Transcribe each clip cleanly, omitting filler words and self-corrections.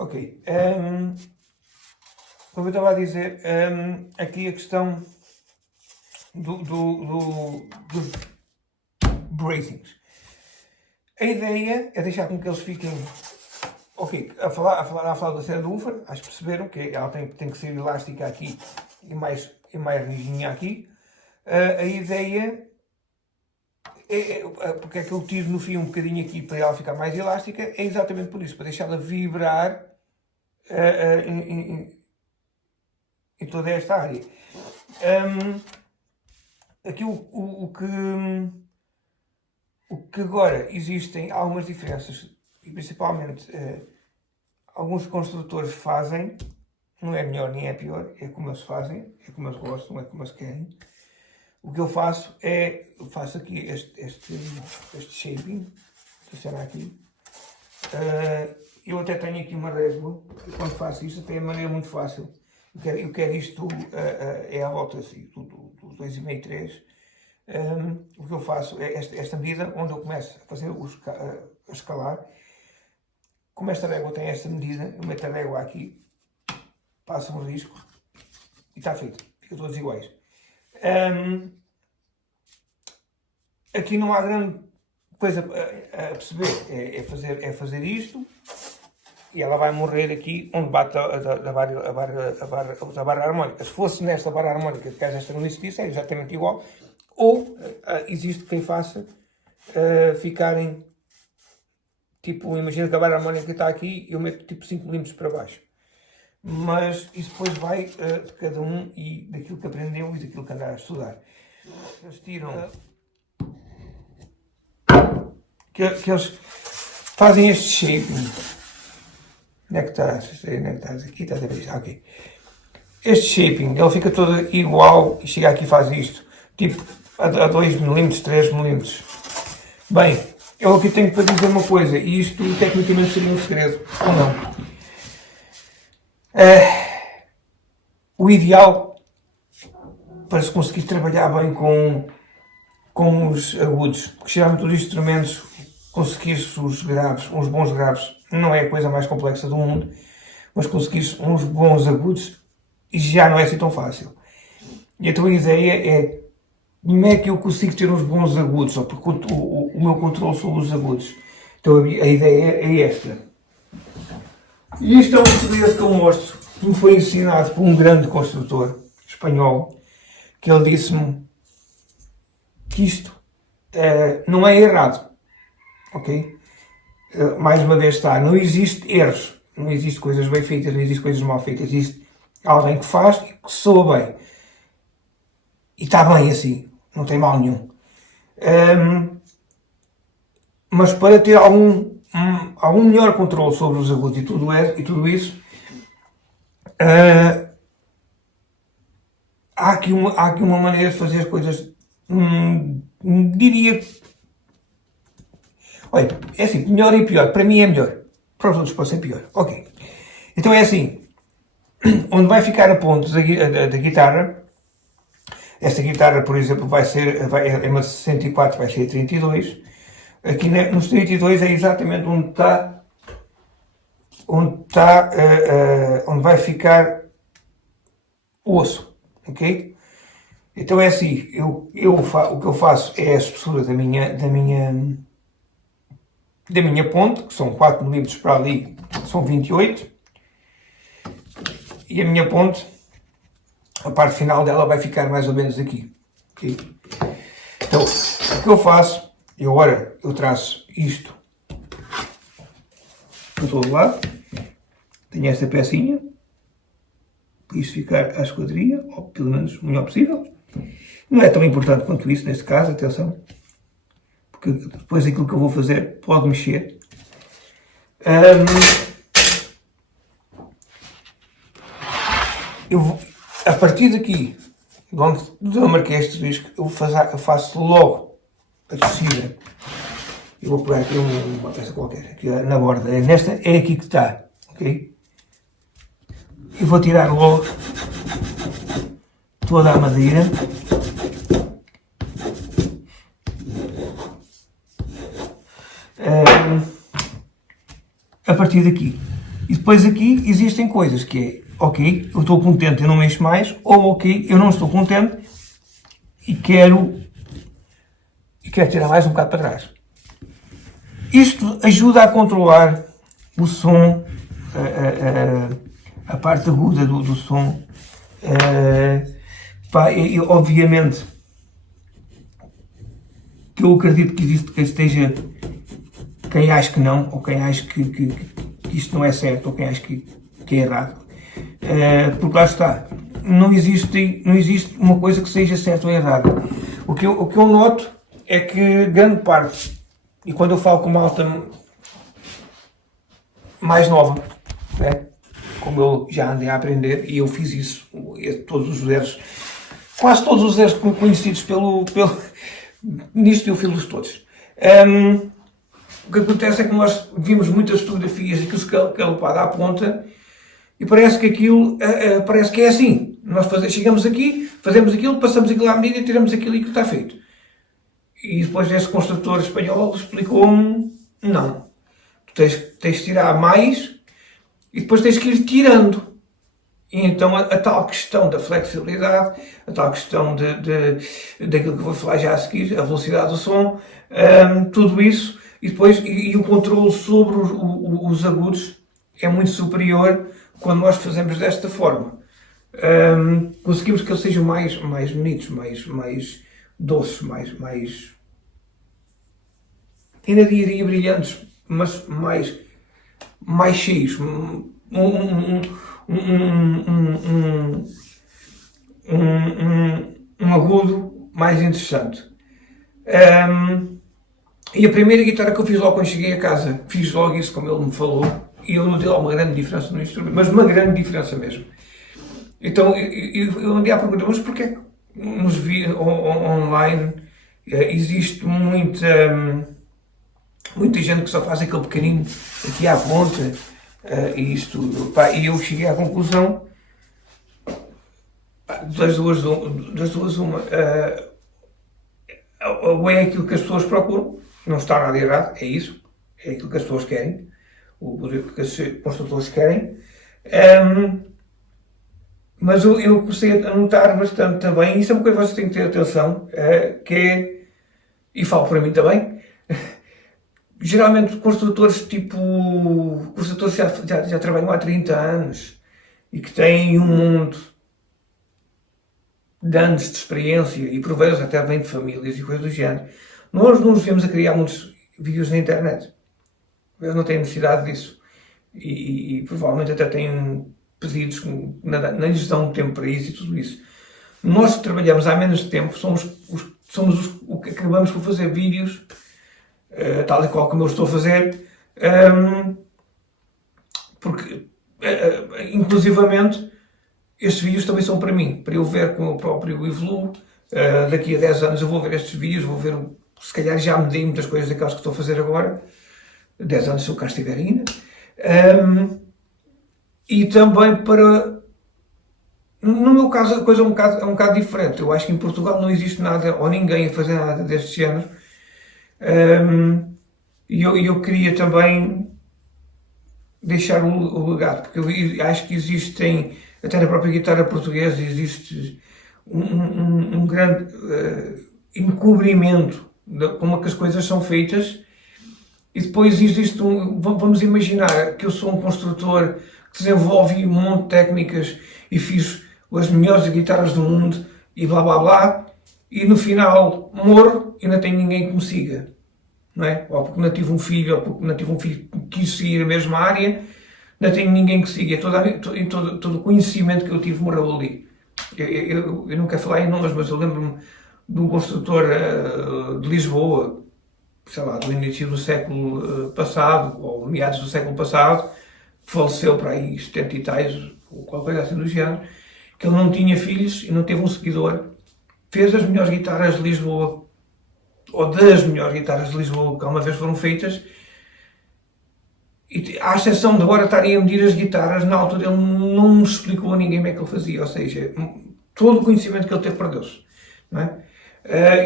Ok. Como eu estava a dizer, aqui a questão dos bracings. A ideia é deixar com que eles fiquem... Ok, a falar da cena do woofer, acho que perceberam que ela tem que ser elástica aqui e mais rijinha aqui. A ideia porque é que eu tiro no fim um bocadinho aqui para ela ficar mais elástica, é exatamente por isso, para deixá-la vibrar em toda esta área. Aqui o que agora existem algumas diferenças, e principalmente alguns construtores fazem, não é melhor nem é pior, é como eles fazem, é como eles gostam, é como eles querem. O que eu faço é, faço aqui este shaping, funciona aqui. Eu até tenho aqui uma régua, e quando faço isto até é de maneira muito fácil. Eu quero isto, é à volta assim, do 2,5, 3. O que eu faço é esta medida, onde eu começo a fazer a escalar. Como esta régua tem esta medida, eu meto a régua aqui, passo um risco e está feito, fica todos iguais. Aqui não há grande coisa a perceber, é fazer isto e ela vai morrer aqui onde bate a barra harmónica. Se fosse nesta barra harmónica, caso esta não existisse, é exatamente igual. Ou existe quem faça ficarem, tipo, imagina que a barra harmónica está aqui e eu meto tipo 5 mm para baixo. Mas isso depois vai de cada um e daquilo que aprendeu e daquilo que anda a estudar. Eles tiram... que eles fazem este shaping. Onde é que estás? Aqui estás a ver? Ok. Este shaping, ele fica todo igual e chega aqui e faz isto. Tipo a 2 mm, 3 mm. Bem, eu aqui tenho para dizer uma coisa, e isto tecnicamente seria um segredo, ou não. O ideal para se conseguir trabalhar bem com os agudos, porque geralmente os instrumentos, conseguir-se os graves, uns bons graves, não é a coisa mais complexa do mundo, mas conseguir-se uns bons agudos já não é assim tão fácil. E a tua ideia é como é que eu consigo ter uns bons agudos, ou porque o meu controle sobre os agudos. Então a ideia é esta. E isto é um segredo que eu mostro, que me foi ensinado por um grande construtor espanhol, que ele disse-me que isto não é errado, ok? Mais uma vez está, não existe erros, não existe coisas bem feitas, não existe coisas mal feitas, existe alguém que faz e que soa bem. E está bem assim, não tem mal nenhum. Mas para ter algum melhor controle sobre os agudos e tudo isso, há aqui uma maneira de fazer as coisas, diria... Olha, é assim, melhor e pior. Para mim é melhor. Para os outros pode ser pior. Ok. Então é assim. Onde vai ficar a ponte da guitarra, esta guitarra, por exemplo, é uma 64, vai ser a 32. Aqui nos 32 é exatamente onde vai ficar o osso. Ok? Então é assim. O que eu faço é a espessura da minha ponte, que são 4 mm para ali, são 28, e a minha ponte, a parte final dela vai ficar mais ou menos aqui. Okay? Então, o que eu faço, eu traço isto para todo lado, tenho esta pecinha, para isto ficar à esquadria, ou pelo menos o melhor possível. Não é tão importante quanto isso neste caso, atenção. Porque depois aquilo que eu vou fazer pode mexer. A partir daqui, de onde eu marquei este risco, eu faço logo a descida. Eu vou pegar aqui uma peça qualquer, aqui na borda. É aqui que está, ok? E vou tirar logo toda a madeira. A partir daqui, E depois aqui existem coisas que é, ok, eu estou contente, eu não mexo mais, ou ok, eu não estou contente e quero tirar mais um bocado para trás. Isto ajuda a controlar o som, a parte aguda do som. E, obviamente que eu acredito que existe quem esteja, quem acha que não, ou quem acha que isto não é certo, ou quem acha que é errado. Porque lá está, não existe uma coisa que seja certa ou errada. O que eu noto é que grande parte, e quando eu falo com malta mais nova, né? Como eu já andei a aprender, e eu fiz isso, todos os erros, quase todos os erros conhecidos nisto eu fiz-los todos. O que acontece é que nós vimos muitas fotografias e que o escalpado à ponta e parece que aquilo, parece que é assim. Nós chegamos aqui, fazemos aquilo, passamos aquilo à medida e tiramos aquilo e que está feito. E depois esse construtor espanhol explicou-me, não, tu tens de tirar mais e depois tens que ir tirando. E então a tal questão da flexibilidade, a tal questão daquilo que vou falar já a seguir, a velocidade do som, tudo isso, e depois e o controle sobre os agudos é muito superior quando nós fazemos desta forma. Conseguimos que eles sejam mais bonitos, mais doces, mais ainda diria brilhantes, mas mais cheios, um agudo mais interessante. E a primeira guitarra que eu fiz logo quando cheguei a casa, fiz logo isso como ele me falou, e eu notei logo uma grande diferença no instrumento, mas uma grande diferença mesmo. Então eu andei à pergunta, mas porquê que nos online existe muita gente que só faz aquele pequenino aqui à ponta e isto tudo. E eu cheguei à conclusão, das duas uma, ou é aquilo que as pessoas procuram, não está nada errado, é isso, é aquilo que as pessoas querem, o que os construtores querem. Mas eu comecei a notar bastante também, isso é uma coisa que vocês têm que ter atenção, que é, e falo para mim também, geralmente construtores que já trabalham há 30 anos e que têm um mundo de anos de experiência e por vezes até vêm de famílias e coisas do género, nós não nos vemos a criar muitos vídeos na internet. Eles não têm necessidade disso e provavelmente até têm pedidos que nem lhes dão tempo para isso e tudo isso. Nós que trabalhamos há menos tempo somos os que acabamos por fazer vídeos tal e qual como eu estou a fazer, porque inclusivamente estes vídeos também são para mim, para eu ver como eu próprio evoluo. Daqui a 10 anos eu vou ver estes vídeos, vou ver, se calhar já mudei muitas coisas daquelas que estou a fazer agora, 10 anos se eu cá estiver ainda. E também para... No meu caso a coisa é um bocado diferente. Eu acho que em Portugal não existe nada, ou ninguém a fazer nada deste género. E eu queria também deixar o legado, porque eu acho que existem, até na própria guitarra portuguesa, existe um grande encobrimento de como é que as coisas são feitas. E depois existe vamos imaginar que eu sou um construtor que desenvolve um monte de técnicas e fiz as melhores guitarras do mundo e blá blá blá, e no final morro e não tenho ninguém que me siga, não é? Ou porque não tive um filho, ou porque não tive um filho que quis seguir a mesma área, não tenho ninguém que siga. Todo o conhecimento que eu tive morreu ali. Eu não quero falar em nomes, mas eu lembro-me de um construtor de Lisboa, sei lá, do início do século passado, ou meados do século passado, que faleceu para aí 70 e tais, ou qualquer coisa assim do género, que ele não tinha filhos e não teve um seguidor, fez as melhores guitarras de Lisboa, ou das melhores guitarras de Lisboa que alguma vez foram feitas, e à exceção de agora estarem a medir as guitarras, na altura ele não explicou a ninguém como é que ele fazia, ou seja, todo o conhecimento que ele teve perdeu-se, não é?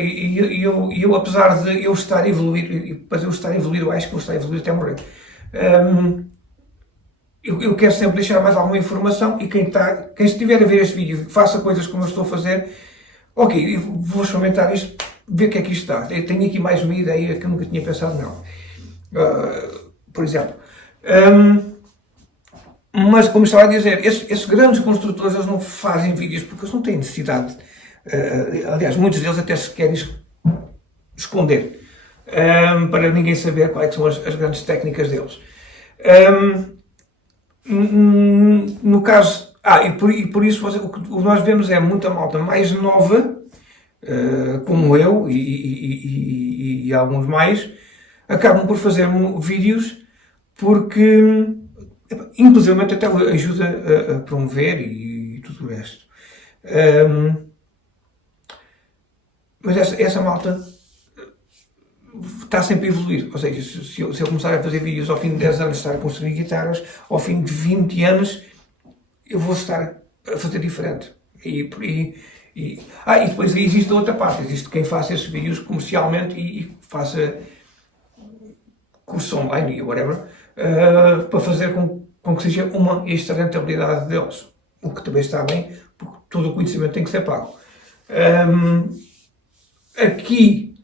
E eu, apesar de eu estar a evoluir, eu acho que eu estou a evoluir até morrer, eu quero sempre deixar mais alguma informação e quem estiver a ver este vídeo faça coisas como eu estou a fazer, ok, eu vou experimentar isto, ver o que é que isto está. Eu tenho aqui mais uma ideia que eu nunca tinha pensado nela. Por exemplo. Mas, como estava a dizer, esses grandes construtores eles não fazem vídeos porque eles não têm necessidade. Aliás, muitos deles até se querem esconder para ninguém saber quais são as grandes técnicas deles. No caso, e por isso o que nós vemos é muita malta mais nova, como eu e alguns mais, acabam por fazer vídeos porque, inclusive, até ajuda a promover e tudo o resto. Mas essa malta está sempre a evoluir. Ou seja, se eu começar a fazer vídeos ao fim de 10 anos, estar a construir guitarras, ao fim de 20 anos, eu vou estar a fazer diferente. E depois existe a outra parte. Existe quem faça esses vídeos comercialmente e faça curso online e whatever, para fazer com que seja uma extra rentabilidade deles. O que também está bem, porque todo o conhecimento tem que ser pago. Aqui,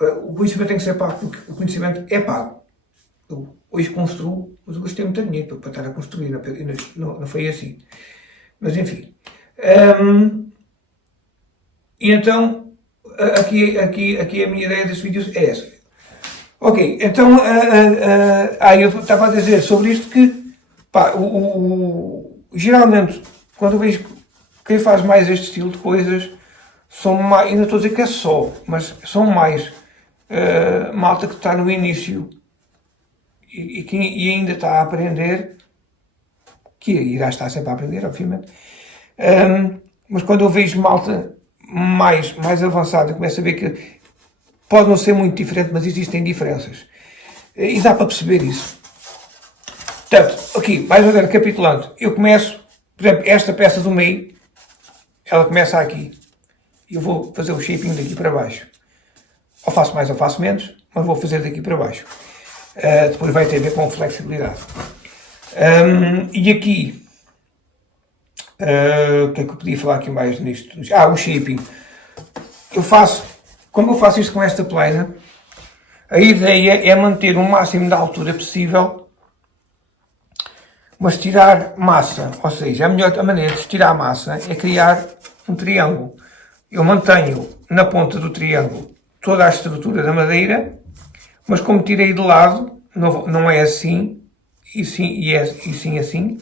o conhecimento tem que ser pago, porque o conhecimento é pago. Eu hoje construo, mas eu gostei muito de dinheiro para estar a construir, não foi assim. Mas enfim. E então, aqui a minha ideia destes vídeos é essa. Ok, então, eu estava a dizer sobre isto que, pá, geralmente, quando eu vejo quem faz mais este estilo de coisas, são mais, ainda estou a dizer que é só, mas são mais malta que está no início e ainda está a aprender, que irá estar sempre a aprender, obviamente, mas quando eu vejo malta mais avançada, começo a ver que pode não ser muito diferente, mas existem diferenças. E dá para perceber isso. Portanto, aqui, mais uma vez, recapitulando, eu começo, por exemplo, esta peça do meio, ela começa aqui. Eu vou fazer o shaping daqui para baixo. Ou faço mais ou faço menos, mas vou fazer daqui para baixo. Depois vai ter a ver com flexibilidade. E aqui, o que é que eu podia falar aqui mais nisto? O shaping. Como eu faço isto com esta plana, a ideia é manter o máximo da altura possível, mas tirar massa. Ou seja, a maneira de tirar massa é criar um triângulo. Eu mantenho na ponta do triângulo toda a estrutura da madeira, mas como tirei de lado, não é assim, e sim assim.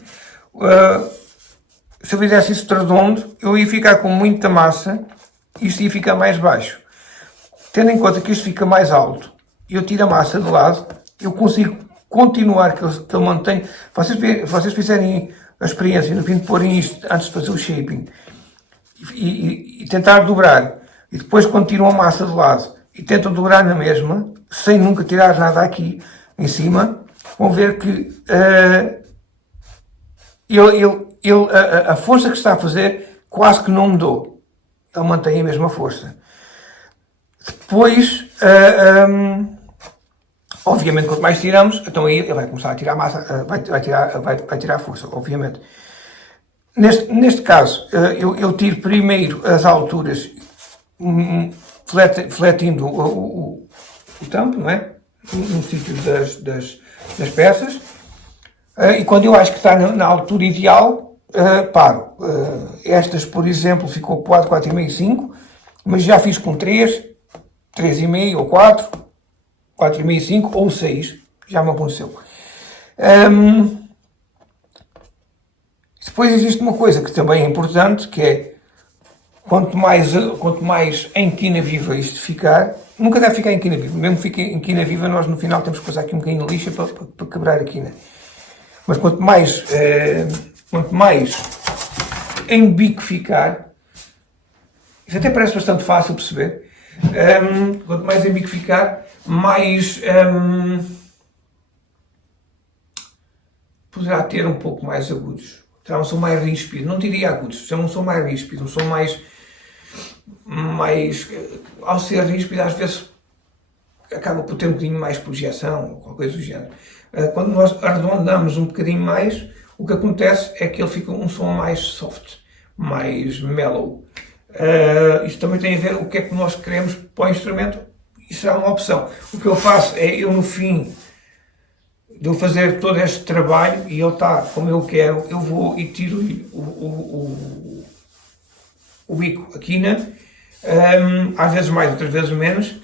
Se eu fizesse isso redondo, eu ia ficar com muita massa e isto ia ficar mais baixo. Tendo em conta que isto fica mais alto, eu tiro a massa de lado, eu consigo continuar que ele mantém. Vocês fizerem a experiência no fim de porem isto antes de fazer o shaping e tentar dobrar, e depois quando tiram a massa de lado e tentam dobrar na mesma, sem nunca tirar nada aqui em cima, vão ver que a força que está a fazer quase que não mudou. Ele mantém a mesma força. Depois, obviamente, quanto mais tiramos, então aí ele vai começar a tirar massa, vai tirar força, obviamente. Neste caso, eu tiro primeiro as alturas, fletindo o tampo, não é? No sítio das peças. E quando eu acho que está na altura ideal, paro. Estas, por exemplo, ficou 4, 4,5, 5, mas já fiz com 3, 3,5 ou 4, 4,5, 5 ou 6, já me aconteceu. Depois existe uma coisa que também é importante, que é, quanto mais em quina viva isto ficar, nunca deve ficar em quina viva, mesmo que fique em quina viva, nós no final temos que passar aqui um bocadinho de lixa para quebrar a quina. Mas quanto mais em bico ficar, isso até parece bastante fácil de perceber, quanto mais em bico ficar, mais poderá ter um pouco mais agudos. Terá um som mais ríspido, não diria agudos, terá um som mais ríspido, um som mais ao ser ríspido às vezes acaba por ter um bocadinho mais projeção, ou qualquer coisa do género. Quando nós arredondamos um bocadinho mais, o que acontece é que ele fica um som mais soft, mais mellow. Isto também tem a ver com o que é que nós queremos para o instrumento, isso é uma opção. O que eu faço é, eu no fim de eu fazer todo este trabalho, e ele está como eu quero, eu vou e tiro o bico, a quina, às vezes mais, outras vezes menos,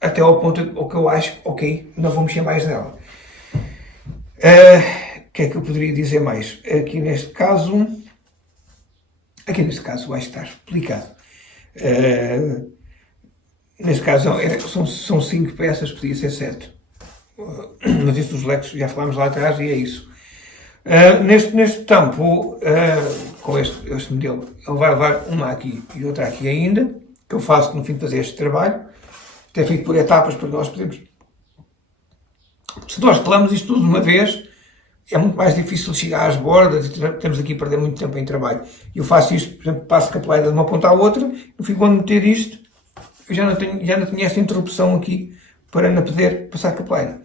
até ao ponto que eu acho, ok, não vou mexer mais nela. O que é que eu poderia dizer mais? Aqui neste caso acho que está explicado. Neste caso são 5 peças, podia ser 7. Mas isso dos leques já falámos lá atrás e é isso. Neste tampo, com este modelo, ele vai levar uma aqui e outra aqui ainda, que eu faço no fim de fazer este trabalho. Até feito por etapas para nós podermos. Se nós colamos isto tudo de uma vez, é muito mais difícil chegar às bordas e temos aqui a perder muito tempo em trabalho. Eu faço isto, por exemplo, passo a capeleira de uma ponta à outra, no fim, quando meter isto, eu já não tenho esta interrupção aqui para não poder passar a capeleira.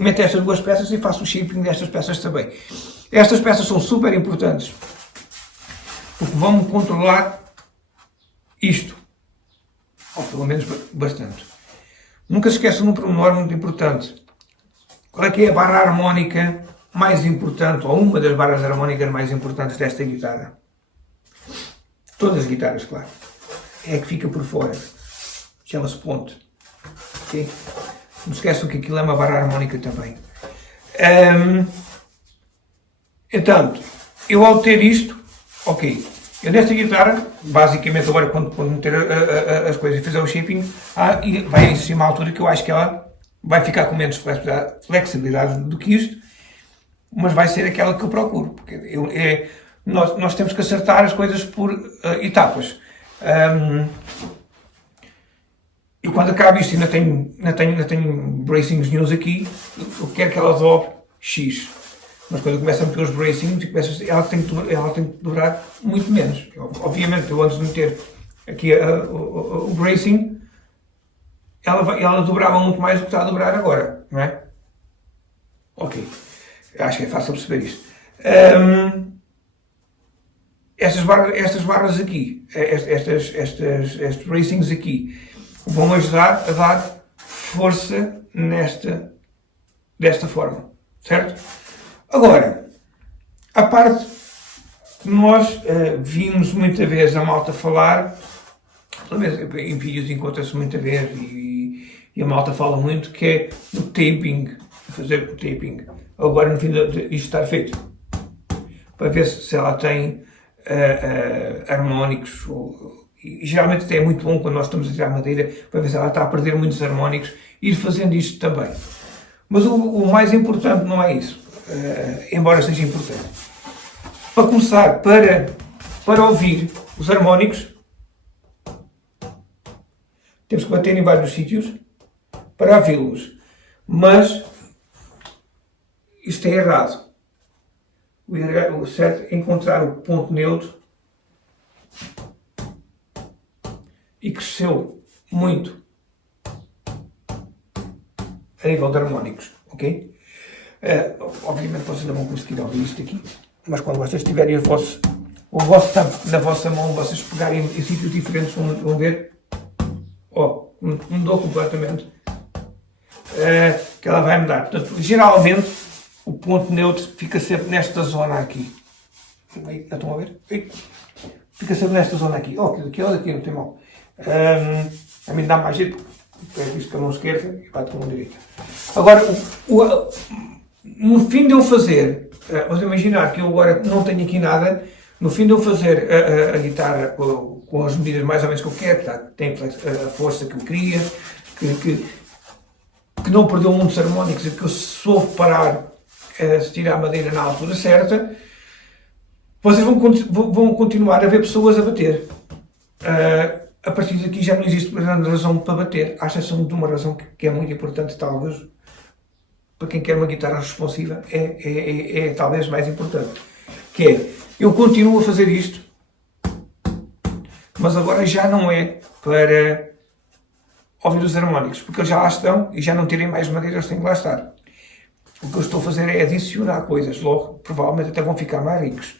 Meto estas duas peças e faço o shaping destas peças também. Estas peças são super importantes, porque vão controlar isto, ou pelo menos bastante. Nunca se esqueçam de um pormenor muito importante. Qual é que é a barra harmónica mais importante, ou uma das barras harmónicas mais importantes desta guitarra? Todas as guitarras, claro. É a que fica por fora. Chama-se ponte. Okay? Não se esqueçam que aquilo é uma barra harmónica também. Então, eu ao ter isto, ok. Eu nesta guitarra, basicamente agora quando meter as coisas e fazer o shaping, vai existir uma altura que eu acho que ela vai ficar com menos flexibilidade do que isto, mas vai ser aquela que eu procuro. Porque nós temos que acertar as coisas por etapas. E quando acaba isto, ainda tenho bracings news aqui, eu quero que ela dobre X. Mas quando eu começo a meter os bracings, ela tem que durar muito menos. Obviamente, eu antes de meter aqui o bracing, ela dobrava muito mais do que está a dobrar agora, não é? Ok. Acho que é fácil perceber isto. Estas barras aqui, estes bracings aqui, vão ajudar a dar força desta forma, certo? Agora, a parte que nós vimos muita vez a malta falar, pelo menos em vídeos encontra-se muita vez e a malta fala muito, que é o taping, fazer o taping. Agora no fim isto estar feito, para ver se ela tem harmónicos, e geralmente até é muito bom quando nós estamos a tirar madeira, para ver se ela está a perder muitos harmónicos, ir fazendo isto também. Mas o mais importante não é isso. Embora seja importante. Para começar, para ouvir os harmónicos, temos que bater em vários sítios para ouvi-los. Mas isto é errado. O certo é encontrar o ponto neutro, e cresceu muito a nível de harmónicos, ok? Obviamente vocês não vão conseguir ouvir isto aqui, mas quando vocês tiverem o vosso tampo na vossa mão, vocês pegarem em sítios diferentes, vão ver, mudou completamente, que ela vai mudar. Portanto, geralmente, o ponto neutro fica sempre nesta zona aqui. Aí, já estão a ver? Aí. Fica sempre nesta zona aqui. Daqui não tem mal. A mim dá mais jeito, é visto com a mão esquerda e bate com a mão direita. Agora, no fim de eu fazer, vamos imaginar que eu agora não tenho aqui nada, no fim de eu fazer a guitarra com as medidas mais ou menos que eu quero, que tem a força que eu queria, que não perdeu muitos harmónicos e que eu soube parar, se tirar a madeira na altura certa, vocês vão continuar a ver pessoas a bater. A partir daqui já não existe grande razão para bater, à exceção de uma razão que é muito importante, talvez, para quem quer uma guitarra responsiva, é talvez mais importante, que é, eu continuo a fazer isto, mas agora já não é para ouvidos harmónicos, porque eles já lá estão e já não tirem mais madeira, eles têm que lá estar. O que eu estou a fazer é adicionar coisas, logo, provavelmente até vão ficar mais ricos.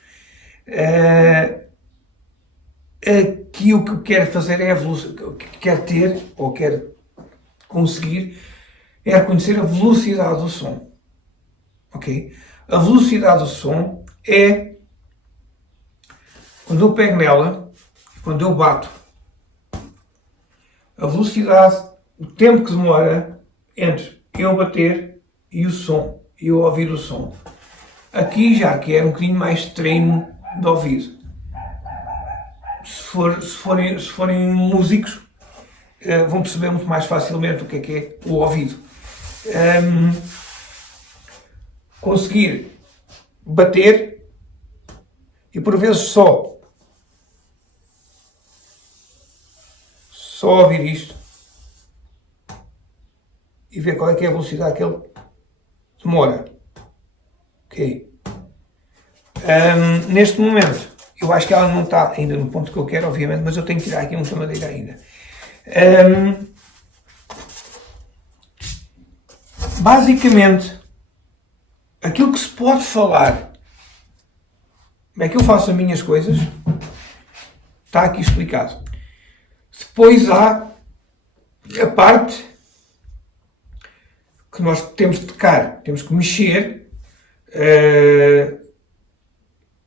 Aqui o que eu quero fazer é quero ter, ou quero conseguir, é reconhecer a velocidade do som. Ok? A velocidade do som é quando eu pego nela, quando eu bato, a velocidade, o tempo que demora entre eu bater e o som, e eu ouvir o som. Aqui já quero um bocadinho mais de treino de ouvido. Se forem músicos, vão perceber muito mais facilmente o que é o ouvido. Conseguir bater e por vezes só ouvir isto e ver qual é que é a velocidade que ele demora. Ok. Neste momento, eu acho que ela não está ainda no ponto que eu quero, obviamente, mas eu tenho que tirar aqui muita madeira ainda. Basicamente, aquilo que se pode falar, como é que eu faço as minhas coisas, está aqui explicado. Depois há a parte que nós temos de tocar, temos que mexer,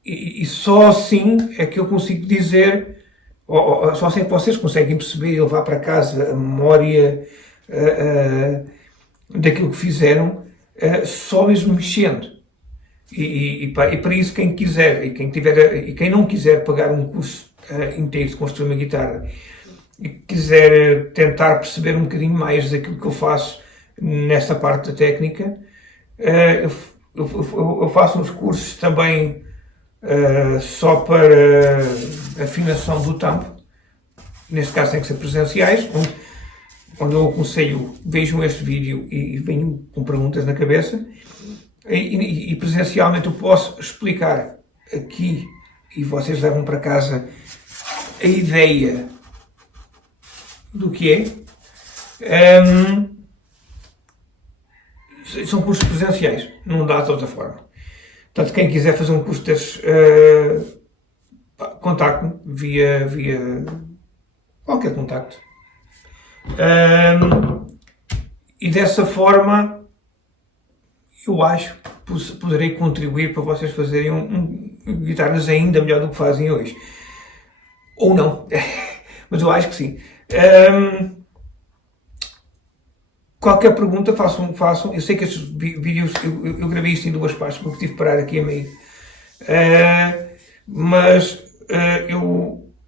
e só assim é que eu consigo dizer, só assim é que vocês conseguem perceber e levar para casa a memória daquilo que fizeram, só mesmo mexendo. E para isso, quem quiser e quem não quiser pagar um curso inteiro de construir uma guitarra e quiser tentar perceber um bocadinho mais daquilo que eu faço nesta parte da técnica, eu faço uns cursos também só para afinação do tampo. Neste caso tem que ser presenciais, onde eu aconselho, vejam este vídeo e venham com perguntas na cabeça. E presencialmente eu posso explicar aqui e vocês levam para casa a ideia do que é. São cursos presenciais, não dá de outra forma. Portanto, quem quiser fazer um curso desses, contacte-me via qualquer contacto. E dessa forma, eu acho que poderei contribuir para vocês fazerem guitarras ainda melhor do que fazem hoje. Ou não, mas eu acho que sim. Qualquer pergunta, façam. Eu sei que estes vídeos, eu gravei isto em duas partes, porque tive que parar aqui a meio.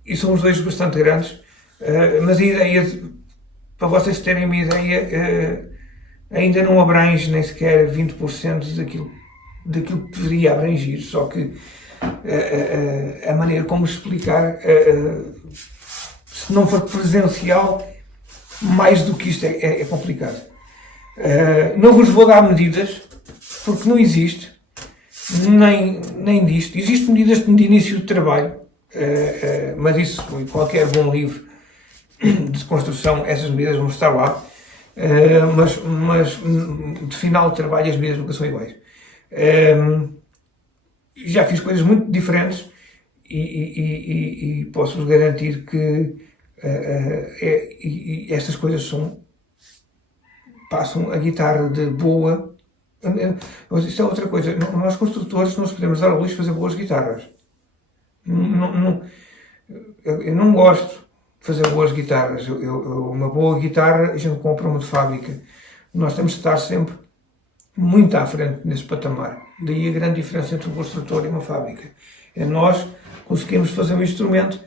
E são os dois bastante grandes, mas a ideia, para vocês terem uma ideia, ainda não abrange nem sequer 20% daquilo que deveria abranger, só que a maneira como explicar, se não for presencial, mais do que isto é complicado. Não vos vou dar medidas, porque não existe, nem disto. Existem medidas de início de trabalho, mas isso, em qualquer bom livro de construção, essas medidas vão estar lá. Mas de final de trabalho as medidas nunca são iguais. Já fiz coisas muito diferentes e posso-vos garantir que estas coisas passam a guitarra de boa. Mas isto é outra coisa. Nós construtores não nos podemos dar ao luxo de fazer boas guitarras. Eu não gosto de fazer boas guitarras. Uma boa guitarra a gente compra uma de fábrica. Nós temos de estar sempre muito à frente nesse patamar. Daí a grande diferença entre um construtor e uma fábrica. É nós conseguimos fazer um instrumento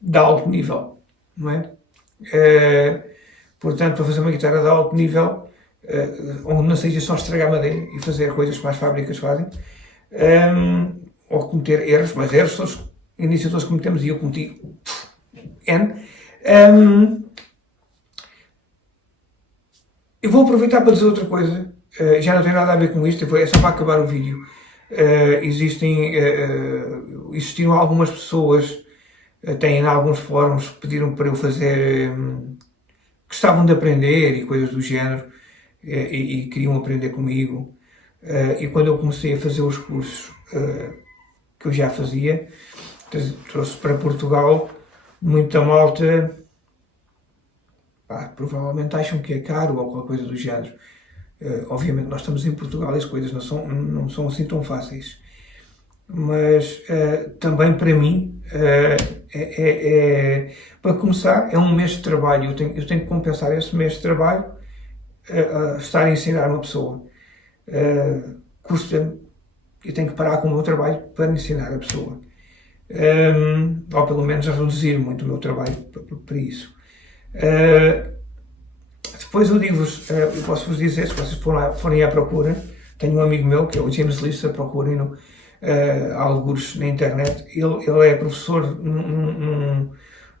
de alto nível, não é? Portanto, para fazer uma guitarra de alto nível, onde não seja só estragar madeira e fazer coisas que mais fábricas fazem, ou cometer erros, mas erros todos, início todos cometemos, e eu cometi N. Eu vou aproveitar para dizer outra coisa, já não tem nada a ver com isto, é só para acabar o vídeo. Existiram algumas pessoas Têm alguns fóruns que pediram para eu fazer, gostavam de aprender e coisas do género, e queriam aprender comigo. E quando eu comecei a fazer os cursos que eu já fazia, trouxe para Portugal muita malta, provavelmente acham que é caro ou qualquer coisa do género. Obviamente nós estamos em Portugal e as coisas não são assim tão fáceis. Mas também para mim, para começar, é um mês de trabalho. Eu tenho que compensar esse mês de trabalho estar a ensinar uma pessoa. Custa-me, eu tenho que parar com o meu trabalho para ensinar a pessoa. Ou pelo menos reduzir muito o meu trabalho para isso. Depois eu digo-vos, eu posso-vos dizer, se vocês forem à procura, tenho um amigo meu, que é o James Lissa, procurem-no, algures na internet. Ele é professor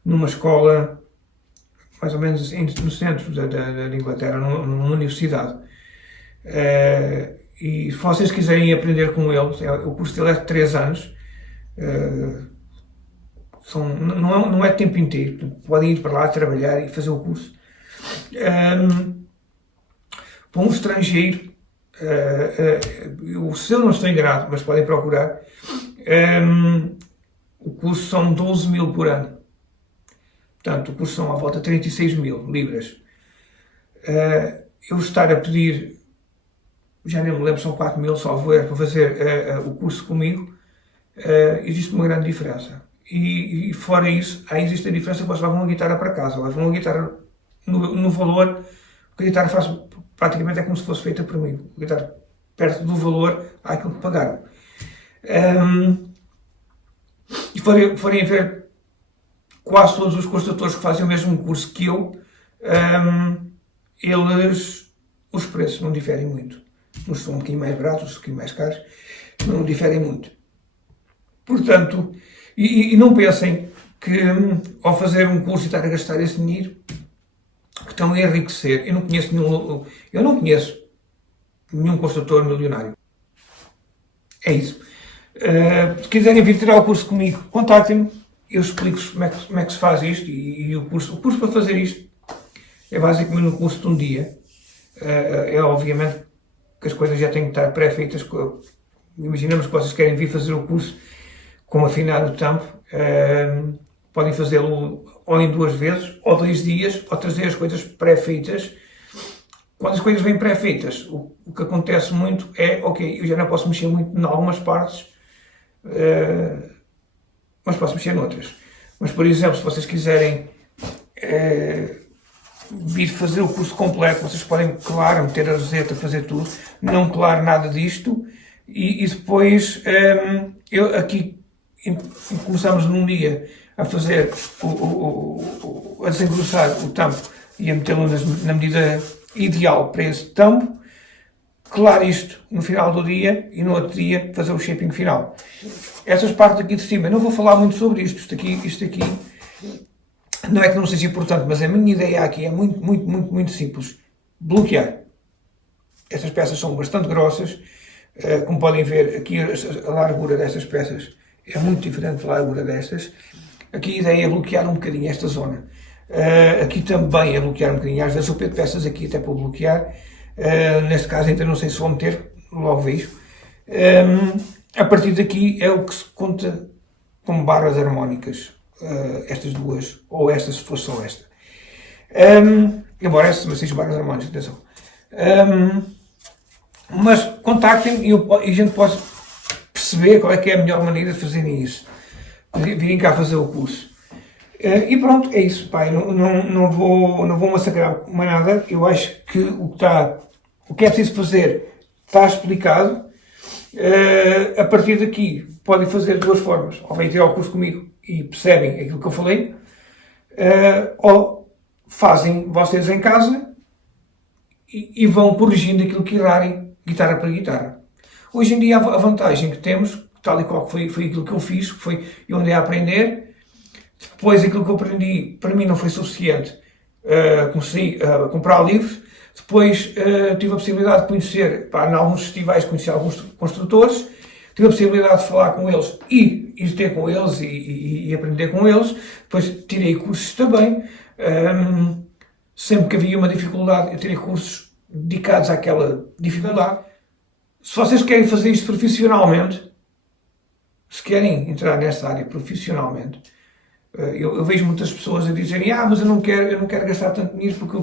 numa escola, mais ou menos no centro da Inglaterra, numa universidade. E se vocês quiserem aprender com ele, o curso dele é de 3 anos, não é tempo inteiro, podem ir para lá trabalhar e fazer o curso. Para um estrangeiro, se eu não estou enganado, mas podem procurar, o curso são 12 mil por ano. Portanto, o curso são à volta de 36 mil libras. Eu estar a pedir, já nem me lembro, são 4 mil, só vou para fazer o curso comigo, existe uma grande diferença. E fora isso, aí existe a diferença que vocês levam uma guitarra para casa, levam uma guitarra no valor, porque a guitarra faz, praticamente é como se fosse feita por mim, a guitarra perto do valor àquilo que pagaram. E forem ver quase todos os construtores que fazem o mesmo curso que eu, os preços não diferem muito. Uns são um bocadinho mais baratos, outros um bocadinho mais caros, não diferem muito. Portanto, e não pensem que ao fazer um curso e estar a gastar esse dinheiro, que estão a enriquecer. Eu não conheço nenhum construtor milionário. É isso. Se quiserem vir tirar o curso comigo, contactem-me, eu explico-vos como é que se faz isto, e o curso para fazer isto é basicamente um curso de um dia. É obviamente que as coisas já têm que estar pré-feitas. Imaginamos que vocês querem vir fazer o curso com afinado tampo, podem fazê-lo ou em 2 vezes, ou 2 dias, ou trazer as coisas pré-feitas. Quando as coisas vêm pré-feitas, o que acontece muito é, ok, eu já não posso mexer muito em algumas partes, mas posso mexer noutras. Mas, por exemplo, se vocês quiserem vir fazer o curso completo, vocês podem, claro, meter a roseta, fazer tudo, não colar nada disto, e depois aqui começamos num dia a fazer, a desengrossar o tampo e a metê-lo na medida ideal para esse tampo, colar isto no final do dia e no outro dia fazer o shaping final. Estas partes aqui de cima, eu não vou falar muito sobre isto, isto aqui não é que não seja importante, mas a minha ideia aqui é muito simples. Bloquear. Estas peças são bastante grossas, como podem ver aqui a largura destas peças é muito diferente da largura destas. Aqui a ideia é bloquear um bocadinho esta zona. Aqui também é bloquear um bocadinho. Às vezes eu pego peças aqui até para bloquear. Neste caso ainda não sei se vou meter, logo vejo. A partir daqui é o que se conta como barras harmónicas. Estas duas, ou esta se fosse só esta. Embora estas são 6 barras harmónicas, atenção. Mas contactem-me e a gente pode perceber qual é que é a melhor maneira de fazerem isso. Virem cá fazer o curso. E pronto, é isso, pai. Não vou massacrar mais nada. Eu acho que o que é preciso fazer está explicado. A partir daqui podem fazer de 2 formas. Ou vêm tirar o curso comigo e percebem aquilo que eu falei, ou fazem vocês em casa e vão corrigindo aquilo que errarem, guitarra para guitarra. Hoje em dia a vantagem que temos, tal e qual foi aquilo que eu fiz, que foi eu andei a aprender, depois aquilo que eu aprendi para mim não foi suficiente, comecei a comprar livros, depois tive a possibilidade de conhecer, em alguns festivais conheci alguns construtores, tive a possibilidade de falar com eles e ir ter com eles e aprender com eles. Depois tirei cursos também. Sempre que havia uma dificuldade, eu tirei cursos dedicados àquela dificuldade. Se vocês querem fazer isto profissionalmente, se querem entrar nesta área profissionalmente, eu vejo muitas pessoas a dizerem: mas eu não quero gastar tanto dinheiro porque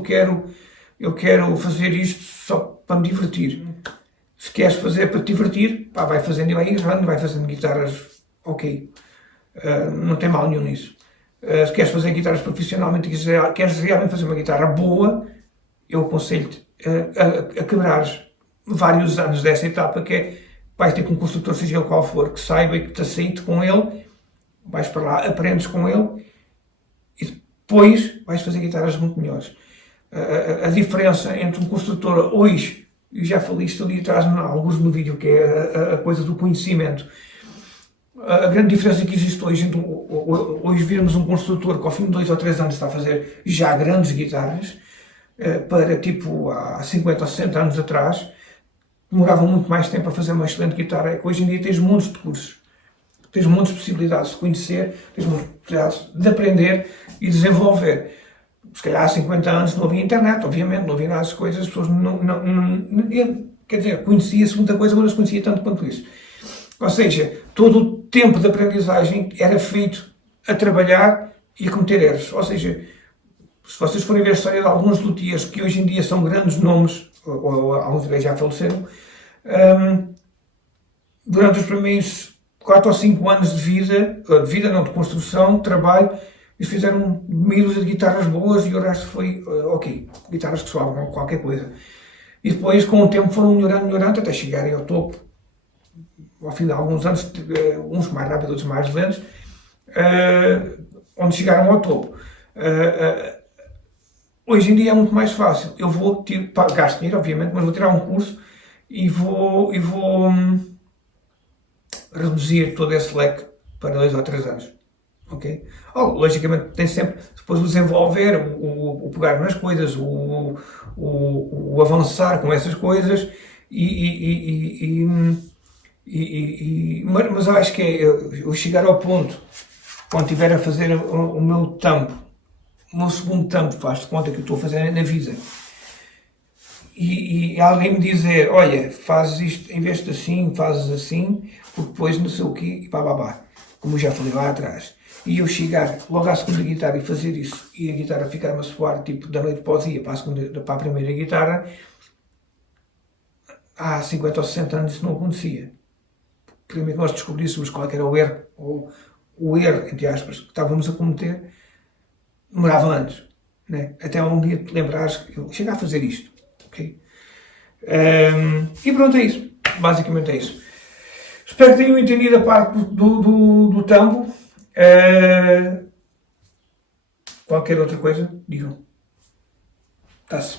eu quero fazer isto só para me divertir. Se queres fazer para te divertir, pá, vai fazendo e vai errando, vai fazendo guitarras, ok. Não tem mal nenhum nisso. Se queres fazer guitarras profissionalmente e queres realmente fazer uma guitarra boa, eu aconselho-te a quebrares vários anos dessa etapa, que é, vais ter com um construtor, seja ele qual for, que saiba e que te aceite com ele, vais para lá, aprendes com ele e depois vais fazer guitarras muito melhores. A diferença entre um construtor hoje, eu já falei isto ali atrás, alguns no vídeo, que é a coisa do conhecimento. A grande diferença que existe hoje entre hoje virmos um construtor que ao fim de 2 ou 3 anos está a fazer já grandes guitarras, para tipo há 50 ou 60 anos atrás, demoravam muito mais tempo a fazer uma excelente guitarra. É que hoje em dia tens montes de cursos, tens montes de possibilidades de conhecer, tens montes de possibilidades de aprender e desenvolver. Se calhar há 50 anos não havia internet, obviamente, não havia nada dessas coisas, as pessoas quer dizer, conhecia-se muita coisa, mas não se conhecia tanto quanto isso. Ou seja, todo o tempo de aprendizagem era feito a trabalhar e a cometer erros. Ou seja, se vocês forem ver a história de alguns luthiers que hoje em dia são grandes nomes, ou alguns deles já faleceram, durante os primeiros 4 ou 5 anos de vida não, de construção, de trabalho, eles fizeram meia dúzia de guitarras boas e o resto foi, ok, guitarras que soavam qualquer coisa. E depois, com o tempo, foram melhorando até chegarem ao topo. Ao fim de alguns anos, uns mais rápidos, outros mais lentos, onde chegaram ao topo. Hoje em dia é muito mais fácil. Eu vou, gasto dinheiro, obviamente, mas vou tirar um curso e vou reduzir todo esse leque para 2 ou 3 anos. Ok? Logicamente tem sempre, depois o desenvolver, o pegar nas coisas, o avançar com essas coisas, mas acho que é eu chegar ao ponto, quando estiver a fazer o meu tampo, o meu segundo tampo, faz de conta que eu estou a fazer na vida, e alguém me dizer: olha, fazes isto, em vez de assim, fazes assim, porque depois não sei o quê, e pá, como eu já falei lá atrás. E eu chegar logo à segunda guitarra e fazer isso, e a guitarra ficar-me a soar tipo da noite para o dia, para a primeira guitarra, há 50 ou 60 anos isso não acontecia. Primeiro que nós descobríssemos qual era o erro, ou o erro, entre aspas, que estávamos a cometer, demorava anos. Né? Até um dia te lembrares que eu cheguei a fazer isto. Okay? E pronto, é isso. Basicamente é isso. Espero que tenham entendido a parte do tambo. Qualquer outra coisa, digam. Está-se.